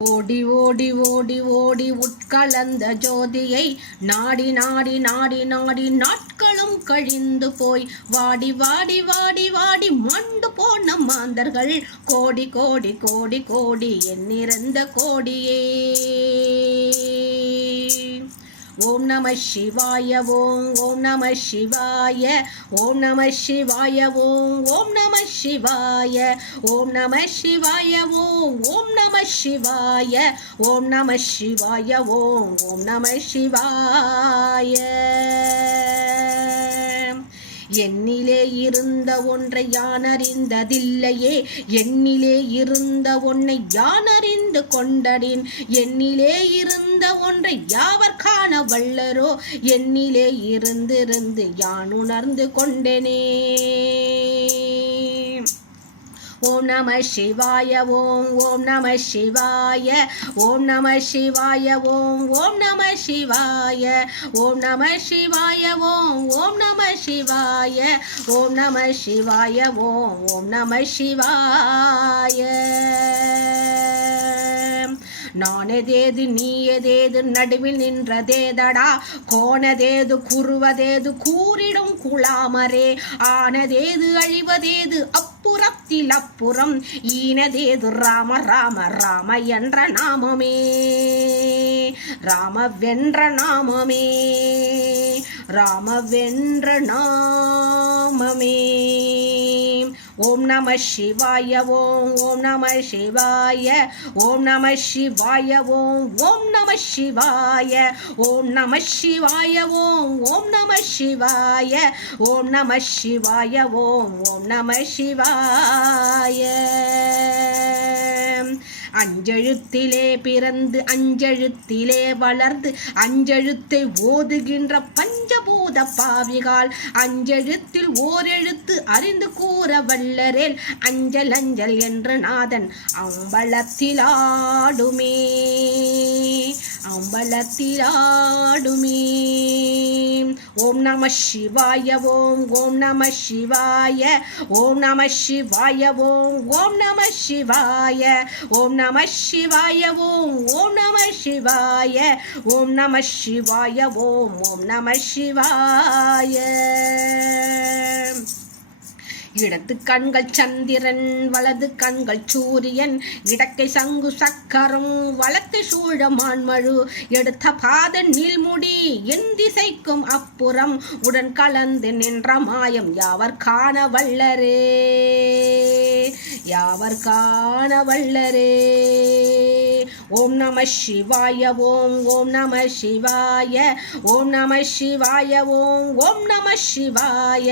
ஓடி ஓடி ஓடி ஓடி உட்கலந்த ஜோதியை நாடி நாடி நாடி நாடி நாட்களும் கழிந்து போய் வாடி வாடி வாடி வாடி மண்டு போன மாந்தர்கள் கோடி கோடி கோடி கோடி எண்ணிறந்த கோடியே. ஓம் நம சிவாய ஓம் ஓம் நம சிவாய ஓம் நம சிவாய ஓம் ஓம் நம சிவாய ஓம் நம சிவாய ஓம் ஓம் நம சிவாய ஓம் நம சிவாய ஓம் ஓம் நம சிவாய. என்னிலே இருந்த ஒன்றை யான் அறிந்ததில்லையே, என்னிலே இருந்த ஒன்றை யான் அறிந்து கொண்டடின். என்னிலே இருந்த ஒன்றை யாவர் காண வல்லரோ, என்னிலே இருந்திருந்து யான் உணர்ந்து கொண்டேனே. ஓம் நம சிவாய ஓம் ஓம் நம சிவாய ஓம் நம சிவாய ஓம் ஓம் நம சிவாய ஓம் நம சிவாய ஓம் ஓம் நம சிவாய ஓம் நம சிவாய ஓம் ஓம் நம சிவாய. நானதேது நீயதேது நடுவில் நின்றதேதடா, கோணதேது குருவதேது கூறிடும் குளாமரே. ஆனதேது அழிவதேது அப்புறத்தில் அப்புறம், ஈனதேது ராம ராம ராம என்ற நாமமே, ராமவென்ற நாமமே, ராமவென்ற நாமமே. ஓம் நம சிவாய ஓம் ஓம் நம சிவாய ஓம் நம சிவாய ஓம் ஓம் நம சிவாய ஓம் நம சிவாய ஓம் ஓம் நம சிவாய ஓம் நம சிவாய ஓம் ஓம் நம சிவாய. அஞ்செழுத்திலே பிறந்து அஞ்செழுத்திலே வளர்ந்து அஞ்செழுத்தை ஓதுகின்ற பஞ்சபூத பாவிகால் அஞ்செழுத்தில் ஓரெழுத்து அறிந்து கூற வல்லரேல் அஞ்சல் அஞ்சல் என்ற நாதன் அம்பலத்திலாடுமே, அம்பலத்திலாடுமே. ஓம் நம சிவாய ஓம் ஓம் நம சிவாய ஓம் நம சிவாய ஓம் ஓம் நம சிவாய ஓம் நம சிவாய ஓம் ஓம் நம சிவாய ஓம் நம சிவாய ஓம் ஓம் நம சிவாய. இடது கண்கள் சந்திரன் வலது கண்கள் சூரியன், இடக்கை சங்கு சக்கரம் வலத்தை சூழ மான்மழு, எடுத்த பாத நீள்முடி என் திசைக்கும் அப்புறம் உடன் கலந்து நின்ற மாயம் யாவர் காண வல்லரே, யாவர் காண வல்லரே. ஓம் நம சிவாய ஓம் ஓம் நம சிவாய ஓம் நம சிவாய ஓம் ஓம் நம சிவாய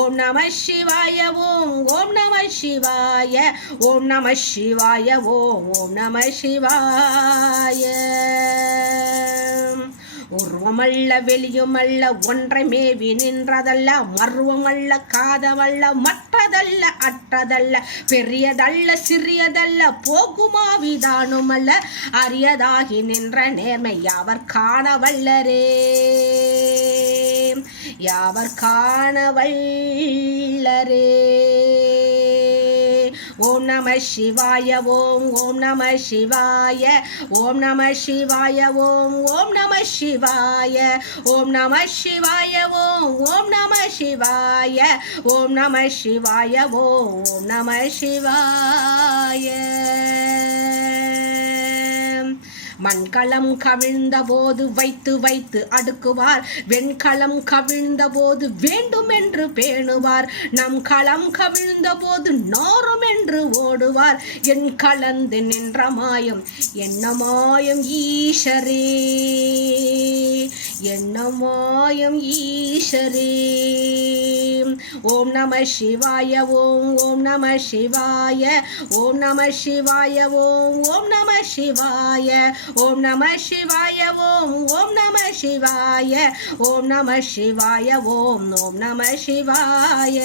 ஓம் நம சிவாய ஓம் ஓம் நம சிவாய ஓம் நம சிவாய ஓம் ஓம் நம சிவாய. உருவமல்ல வெளியுமல்ல ஒன்றை மேவி நின்றதல்ல, மர்வமல்ல காதமல்ல மற்றதல்ல அற்றதல்ல, பெரியதல்ல சிறியதல்ல போகுமாவிதானுமல்ல, அரியதாகி நின்ற நேர்மை யாவர் காண வல்லரே, யாவர் காண வல்லரே. ஓம் நம சிவாய ஓம் ஓம் நம சிவாய ஓம் நம சிவாய ஓம் ஓம் நம சிவாய ஓம் நம சிவாய ஓம் ஓம் நம சிவாய ஓம் நம சிவாய ஓம் ஓம் நம சிவாய. மண்களம் கவிழ்ந்த போது வைத்து வைத்து அடுக்குவார், வெண்களம் கவிழ்ந்த போது வேண்டும் என்று பேணுவார், நம் களம் கவிழ்ந்த போது நாரும் என்று ஓடுவார். என் கலந்து நின்ற மாயம் என்ன மாயம் ஈஷரே, என்ன மாயம் ஈஷரே. ஓம் நம சிவாய ஓம் ஓம் நம சிவாய ஓம் நம சிவாய ஓம் ஓம் நம சிவாய ஓம் நம சிவாய ஓம் ஓம் நம சிவாய ஓம் நம சிவாய ஓம் ஓம் நம சிவாய.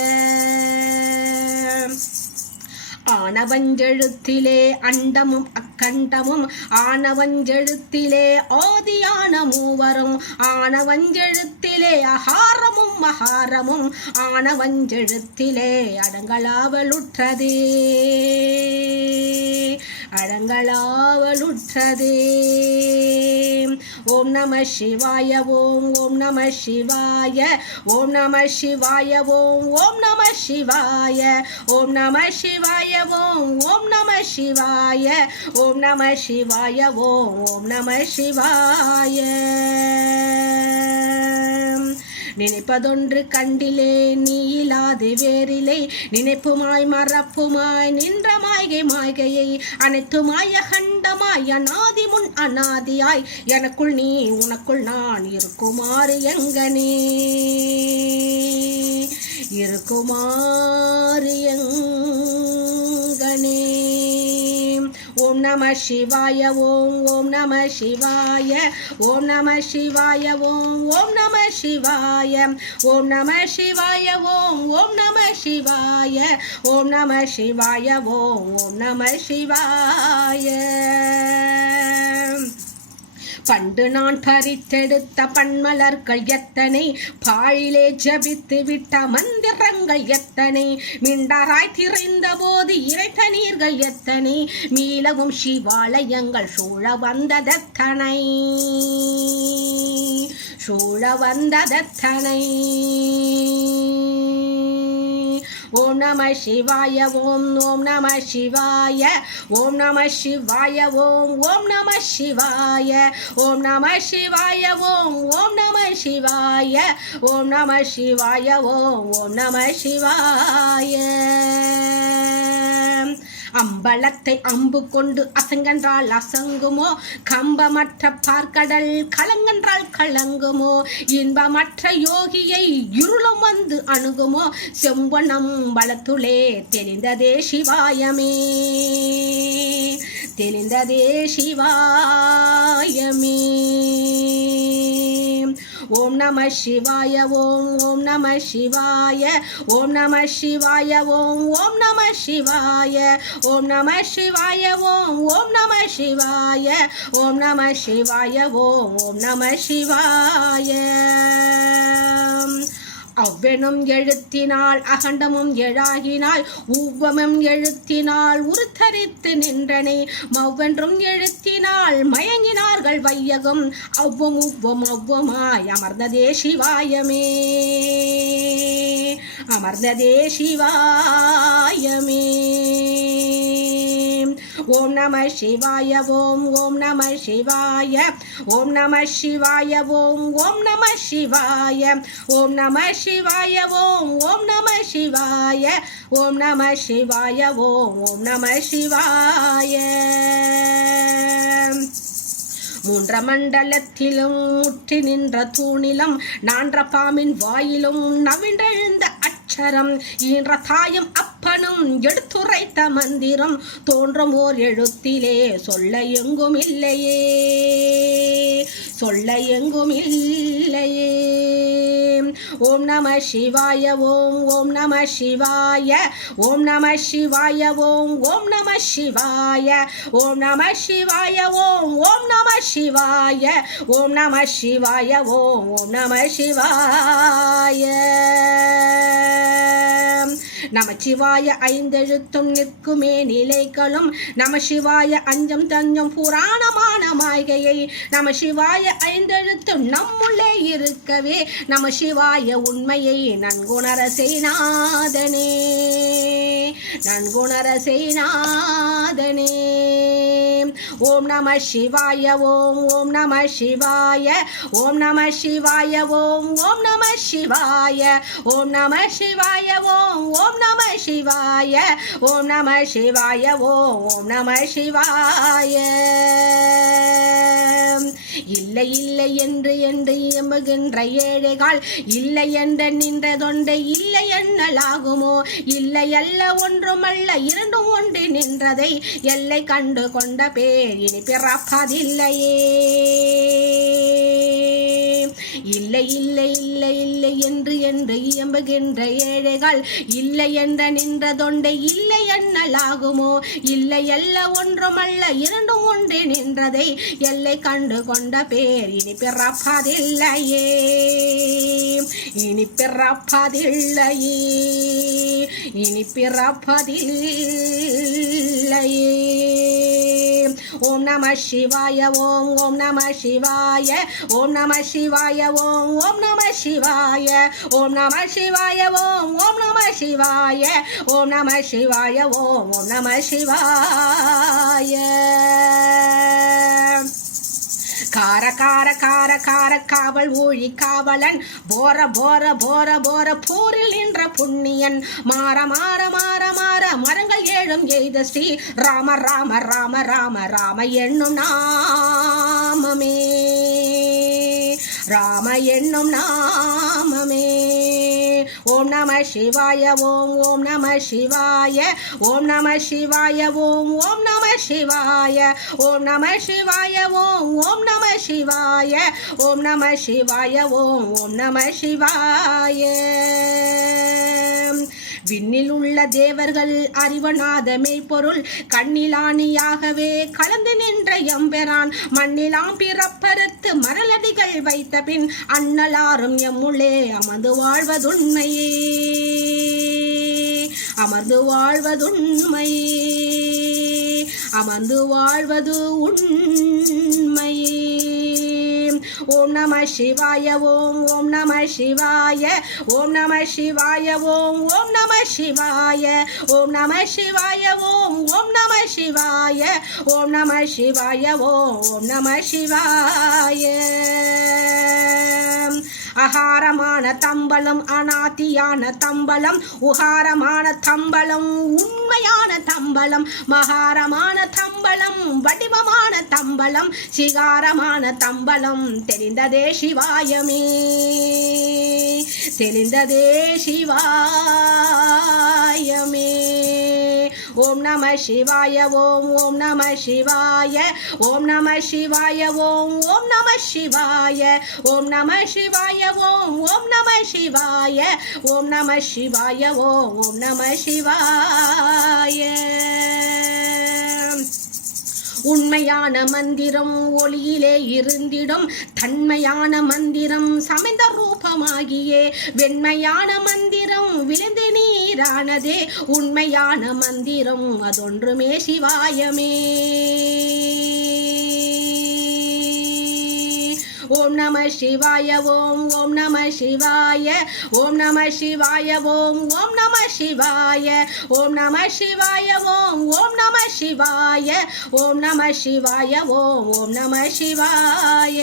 ஆனவஞ்செழுத்திலே அண்டமும் அக்கண்டமும், ஆனவஞ்செழுத்திலே ஆதியான மூவரும், ஆனவஞ்செழுத்திலே அகாரமும் மகாரமும், ஆனவஞ்செழுத்திலே அடங்களாவலுற்றதே. அடங்களாவலுற்றதே. ஓம் நம சிவாய ஓம் ஓம் நம சிவாய ஓம் நம சிவாய ஓம் ஓம் நம சிவாய ஓம் நம சிவாய ஓம் ஓம் நம சிவாய ஓம் நம சிவாய ஓம் ஓம் நம சிவாய. நினைப்பதொன்று கண்டிலே நீ இல்லாது வேறிலை, நினைப்புமாய் மறப்புமாய் நின்ற மாய்கை மாய்கையை அனைத்துமாய் அகண்டமாய் அநாதி முன் அநாதியாய் எனக்குள் நீ உனக்குள் நான் இருக்குமாறு எங்கனே இருக்குமாறு எங்கனே. ஓம் நம சிவாய ஓம் ஓம் நம சிவாய ஓம் நம சிவாய ஓம் ஓம் நம சிவாய ஓம் நம சிவாய ஓம் ஓம் நம சிவாய ஓம் நம சிவாய ஓம் ஓம் நம சிவாய. பண்டு நான் பறித்தெடுத்த பன்மலர்கள் எத்தனை, பாழிலே ஜபித்து விட்ட மந்திரங்கள் எத்தனை, மிண்டராய் திரைந்த போது இறைத்த நீர்கள் எத்தனை, மீளவும் சிவாலயங்கள் சூழ வந்ததெத்தனை சூழ வந்ததெத்தனை. ஓம் நம சிவாய ஓம் ஓம் நம சிவாய ஓம் நம சிவாய ஓம் ஓம் நம சிவாய ஓம் நம சிவாய ஓம் ஓம் நம சிவாய ஓம் நம சிவாய ஓம் ஓம் நம சிவாய. அம்பலத்தை அம்பு கொண்டு அசங்கன்றால் அசங்குமோ, கம்பமற்ற பார்க்கடல் கலங்கன்றால் கலங்குமோ, இன்பமற்ற யோகியை இருளும் வந்து அணுகுமோ, செம்பனம் வளத்துளே தெளிந்ததே சிவாயமே தெளிந்ததே சிவாயமே. ஓம் நம சிவாய ஓம் ஓம் நம சிவாய ஓம் நம சிவாய ஓம் ஓம் நம சிவாய ஓம் நம சிவாய ஓம் ஓம் நம சிவாய ஓம் நம சிவாய ஓம் ஓம் நம சிவாய. அவ்வெனும் எழுத்தினால் அகண்டமும் எழாகினால், உவ்வமும் எழுத்தினால் உருத்தரித்து நின்றனை, மவ்வென்றும் எழுத்தினால் மயங்கினார்கள் வையகம், அவ்வும் உவ்வும் அவ்வமாய் அமர்ந்ததே சிவாயமே அமர்ந்ததே சிவாயமே. ஓம் நம சிவாய ஓம் ஓம் நம சிவாய ஓம் நம சிவாய ஓம் ஓம் நம சிவாய ஓம் நம சிவாய ஓம் ஓம் நம சிவாய ஓம் நம சிவாய ஓம் ஓம் நம சிவாய. மூன்ற மண்டலத்திலும் முற்றி நின்ற தூணிலும் நான்ற பாம்பின் வாயிலும் நவின்றெழுந்த அச்சரம் ஈன்ற தாயும் அப்பனும் எடுத்துரைத்த மந்திரம் தோன்றும் ஓர் எழுத்திலே சொல்ல எங்கும் இல்லையே சொல்ல எங்கும் இல்லையே. ஓம் நம சிவாய ஓம் ஓம் நம சிவாய ஓம் நம சிவாய ஓம் ஓம் நம சிவாய ஓம் நம சிவாய ஓம் ஓம் நம சிவாய ஓம் நம சிவாய ஓம் ஓம் நம சிவாய. நமச்சிவாய ஐந்தெழுத்தும் நிற்குமே நிலைகளும், நமசிவாய அஞ்சம் தஞ்சம் புராணமான மாய்கையை, நமசிவாய ஐந்தெழுத்தும் நம்முள்ளே இருக்கவே, நமசிவாய உண்மையை நன்குணர செய்நாதனே நன்குணர செய்நாதனே. ஓம் நம சிவாய ஓம் ஓம் நம சிவாய ஓம் நம சிவாய ஓம் ஓம் நம சிவாய ஓம் நம சிவாய ஓம் ஓம் நம சிவாய ஓம் நம சிவாய ஓம் ஓம் நம சிவாய. இல்லை இல்லை என்று என்று இயம்புகின்ற ஏழைகள், இல்லை என்ற நின்ற தொண்டை இல்லை எண்ணலாகுமோ, இல்லை அல்ல ஒன்றுமல்ல இரண்டும் ஒன்று நின்றதை எல்லை கண்டு கொண்ட பேர் இனி பிறப்பதில்லையே. இல்லை இல்லை இல்லை இல்லை என்று என்று இயம்புகின்ற ஏழைகள், இல்லை என்ற நின்ற தொண்டை இல்லை எண்ணலாகுமோ, இல்லை அல்ல ஒன்றுமல்ல இரண்டும் ஒன்று நின்றதை எல்லை கண்டு கொண்ட பேர் இனி பிறப்பதில்லையே இனி பிறப்பதில்லையே இனி பிறப்பதில்லையே. ஓம் நம சிவாய ஓம் ஓம் நம சிவாய ஓம் நம சிவாய ஓம் ஓம் நம சிவாய ஓம் நம சிவாய ஓம் ஓம் நம சிவாய ஓம் நம சிவாய ஓம் ஓம் நம சிவாய. கார கார கார கார காவல் ஊழி காவலன் போர போர போர போர போரில் நின்ற புண்ணியன் மாற மாற மாற மாற மரங்கள் ஏழும் எய்த ஸ்ரீ ராம ராம ராம ராம ராம என்னும் நாமமே ராம என்னும் நாமமே. ஓம் நம சிவாய ஓம் ஓம் நம சிவாய ஓம் நம சிவாய ஓம் ஓம் நம சிவாய ஓம் நம சிவாய ஓம் ஓம் நம சிவாய ஓம் நம சிவாய ஓம் ஓம் நம சிவாய. விண்ணில் உள்ள தேவர்கள் அறிவனாத மெய்ப்பொருள் கண்ணிலானியாகவே கலந்து நின்ற எம்பெரான் மண்ணிலாம் பிறப்பறுத்து மரலடிகள் வைத்த பின் அண்ணலாரும் எம்முள்ளே அமர்ந்து வாழ்வதுண்மையே அமர்ந்து வாழ்வதுண்மையே அமர்ந்து வாழ்வது உண்மையே. ஓம் நம சிவாய ஓம் ஓம் நம சிவாய ஓம் நம சிவாய ஓம் ஓம் நம சிவாய ஓம் நம சிவாய ஓம் ஓம் நம சிவாய ஓம் நம சிவாய ஓம் ஓம் நம சிவாய. அகாரமான தம்பலம் அநாத்தியான தம்பலம் உகாரமான தம்பலம் உண்மையான தம்பலம் மகாரமான தம்பலம் வடிவமான தம்பலம் சிகாரமான தம்பலம் தெரிந்ததே சிவாயமே தெரிந்ததே சிவாயமே. ஓம் நம சிவாய ஓம் ஓம் நம சிவாய ஓம் நம சிவாய ஓம் ஓம் நம சிவாய ஓம் நம சிவாய ஓம் ஓம் நம சிவாய ஓம் நம சிவாய ஓம் ஓம் நம சிவாய. உண்மையான மந்திரம் ஒளியிலே இருந்திடும் தன்மையான மந்திரம் சமைந்த ரூபமாகியே வெண்மையான மந்திரம் விழுந்து நீரானதே உண்மையான மந்திரம் அதொன்றுமே சிவாயமே. ஓம் நம சிவாய ஓம் ஓம் நம சிவாய ஓம் நம சிவாய ஓம் ஓம் நம சிவாய ஓம் நம சிவாய ஓம் ஓம் நம சிவாய ஓம் நம சிவாய ஓம் ஓம் நம சிவாய.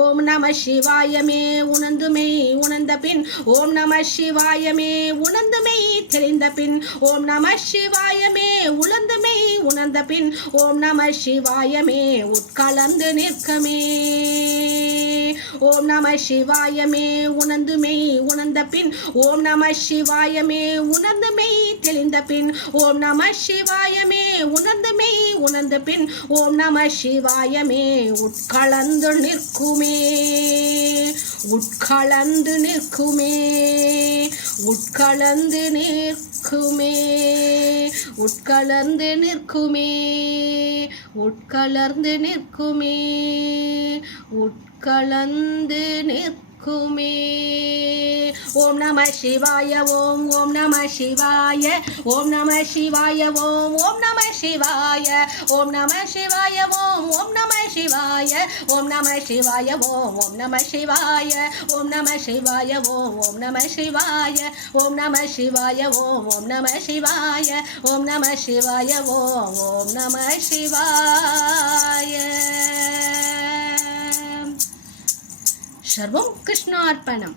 ஓம் நம சிவாயமே உணர்ந்துமை உணர்ந்த பின் ஓம் நம சிவாயமே உணர்ந்துமை தெரிந்த பின் ஓம் நம சிவாயமே உணர்ந்துமை உணர்ந்த பின் ஓம் நம சிவாயமே உட்கலந்து நிற்கமே. ஓம் நம சிவாயமே உணர்ந்துமை உணர்ந்த பின் ஓம் நம சிவாயமே உணர்ந்துமை தெளிந்த பின் ஓம் நம சிவாயமே உணர்ந்துமை உணர்ந்த பின் ஓம் நம சிவாயமே உட்கலந்து நிற்குமே உட்கலந்து நிற்குமே உட்கலந்து நிற்குமே உட்கலந்து நிற்குமே உட்கலந்து நிற்குமே உட்கலந்து நிற்குமே. ஓம் நம சிவாய ஓம் ஓம் நம சிவாய ஓம் நம சிவாய ஓம் ஓம் நம சிவாய ஓம் நம சிவாய ஓம் ஓம் நம சிவாய ஓம் நம சிவாய ஓம் ஓம் நம சிவாய ஓம் நம சிவாய ஓம் ஓம் நம சிவாய ஓம் நம சிவாய ஓம் ஓம் நம சிவாய ஓம் நம சிவாய ஓம் ஓம் நம சிவாய. சர்வம் கிருஷ்ணார்ப்பணம்.